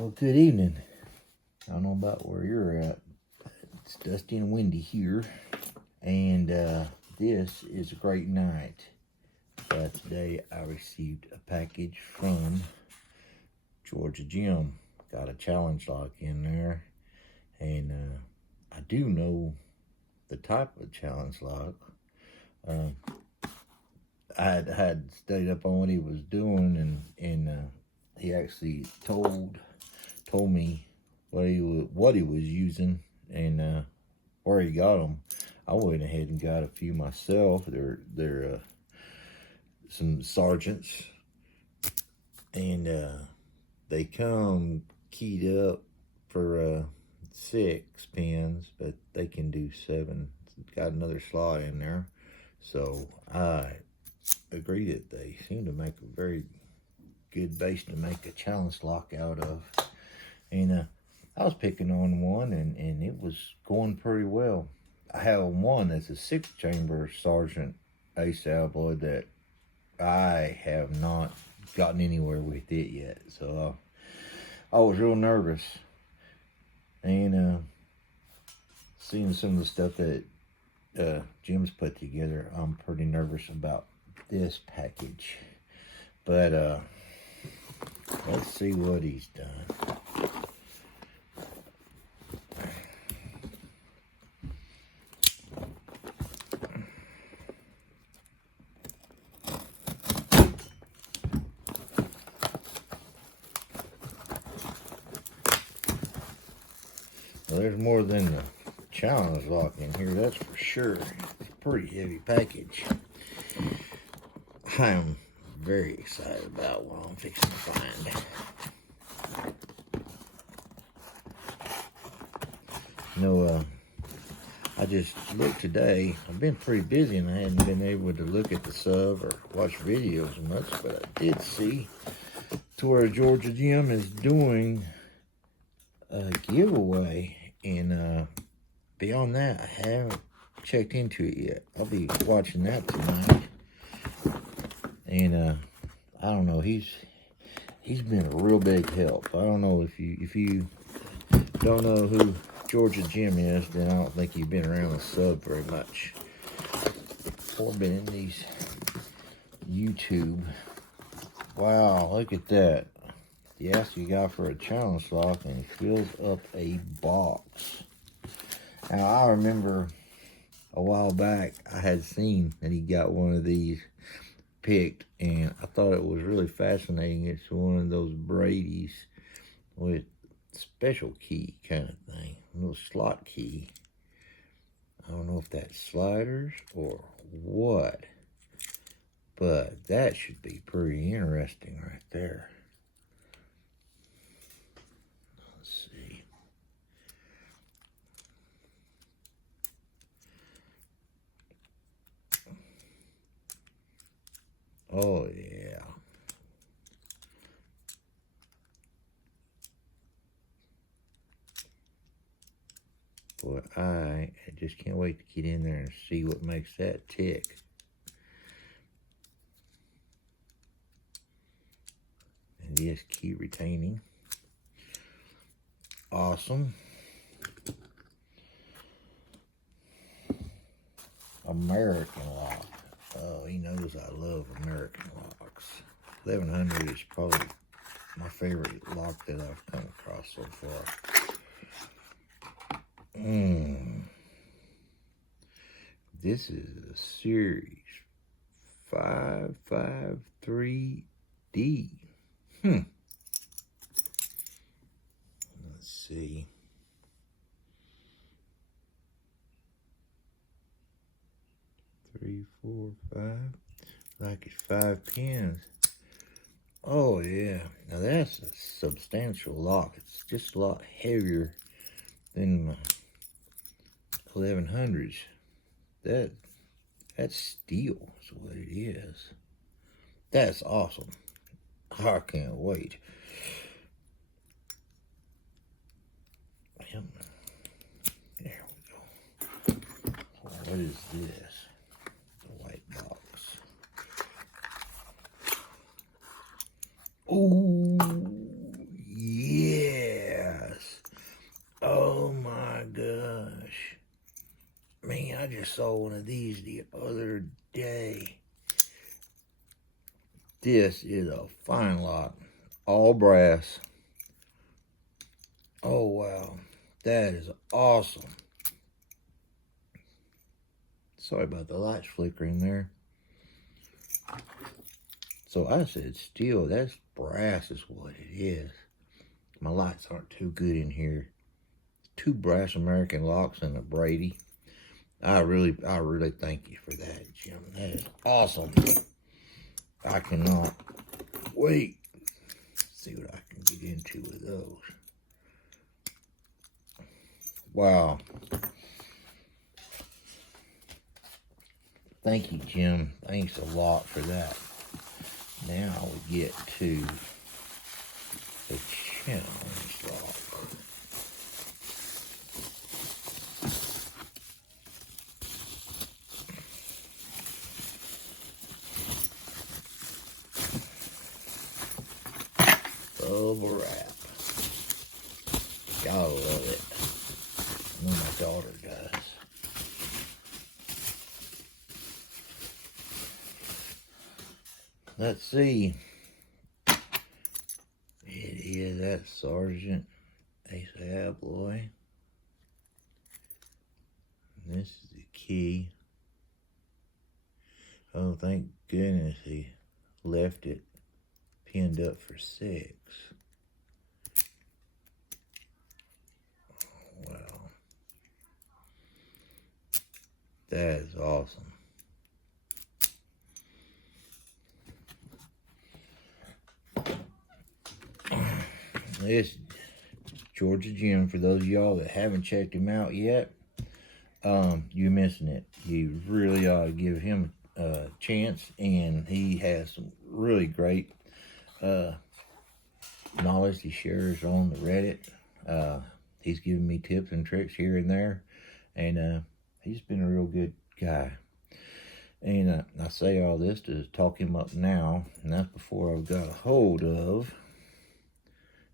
Well, good evening. I don't know about where you're at. It's dusty and windy here. And this is a great night. Today I received a package from Georgia Jim. Got a challenge lock in there. And I do know the type of challenge lock. I had studied up on what he was doing, and he actually told me what he was using and where he got them. I went ahead and got a few myself. They're some sergeants, and they come keyed up for 6 pins, but they can do 7. Got another slot in there, so I agree that they seem to make a very good base to make a challenge lock out of. And I was picking on one, and it was going pretty well. I have one that's a 6-chamber Sergeant Ace alloy that I have not gotten anywhere with it yet. So I was real nervous. And seeing some of the stuff that Jim's put together, I'm pretty nervous about this package. But let's see what he's done. Well, there's more than the challenge lock in here, that's for sure. It's a pretty heavy package. I am very excited about what I'm fixing to find. I just looked today. I've been pretty busy and I hadn't been able to look at the sub or watch videos much, but I did see to where Georgia Jim is doing a giveaway, and beyond that, I haven't checked into it yet. I'll be watching that tonight. And I don't know, he's been a real big help. I don't know if you don't know who Georgia Jim is, then I don't think you've been around the sub very much or been in these YouTube. Wow, look at that. The ask you got for a challenge lock, and he fills up a box. Now, I remember a while back I had seen that he got one of these picked, and I thought it was really fascinating. It's one of those Brady's with special key kind of thing, a little slot key. I don't know if that's sliders or what, but that should be pretty interesting right there. Let's see. Oh yeah. Boy, I just can't wait to get in there and see what makes that tick. And it is key retaining. Awesome. American lock. Oh, he knows I love American locks. 1100 is probably my favorite lock that I've come across so far. This is a series 553D. Let's see. Three, 4, 5. Like it's 5 pins. Oh yeah. Now that's a substantial lock. It's just a lot heavier than my 1100s. That's steel is what it is. That's awesome. I can't wait. There we go. What is this? The white box. Oh, yeah. just saw one of these the other day. This is a fine lock, all brass. Oh wow, that is awesome. Sorry about the lights flickering there. So I said steel, that's brass is what it is. My lights aren't too good in here. 2 brass American locks and a Brady. I really thank you for that, Jim. That is awesome. I cannot wait to see what I can get into with those. Wow. Thank you, Jim. Thanks a lot for that. Now we get to the challenge lock. Bubble wrap. Gotta love it. I know my daughter does. Let's see. It is that Sergeant Ace Abloy. This is the key. Oh, thank goodness he left it pinned up for 6. Wow. That is awesome. This Georgia Jim, for those of y'all that haven't checked him out yet, you're missing it. You really ought to give him a chance, and he has some really great knowledge he shares on the Reddit. He's given me tips and tricks here and there, and he's been a real good guy. And I say all this to talk him up now, and that's before I've got a hold of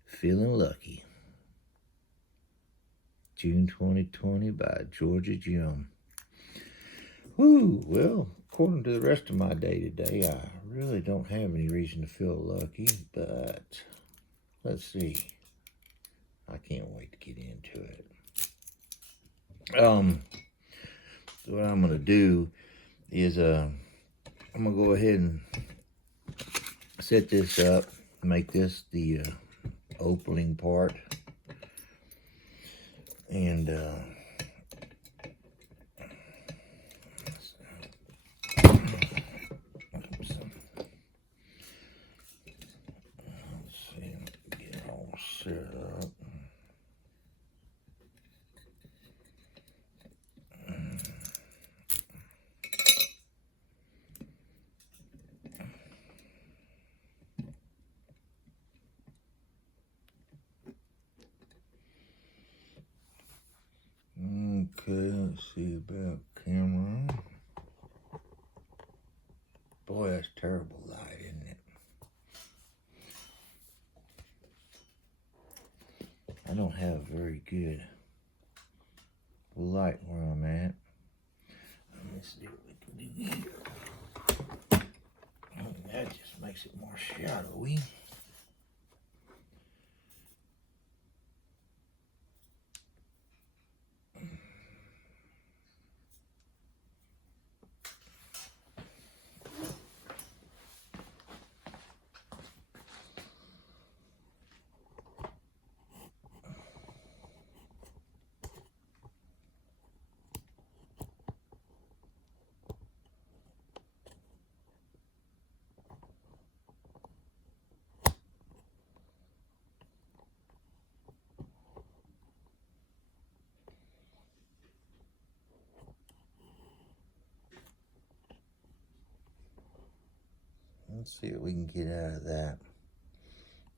Feeling Lucky. June 2020 by Georgia Jim. Whew, well, according to the rest of my day today, I really don't have any reason to feel lucky, but let's see. I can't wait to get into it. So what I'm going to do is I'm going to go ahead and set this up, make this the opening part, and get it all set up. Okay, let's see about camera. Boy, that's terrible light, isn't it? I don't have very good light where I'm at. Let me see what we can do here. Oh, that just makes it more shadowy. Let's see what we can get out of that.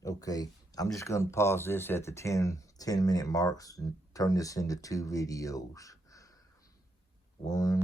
Okay, I'm just going to pause this at the 10-minute marks and turn this into 2 videos. One.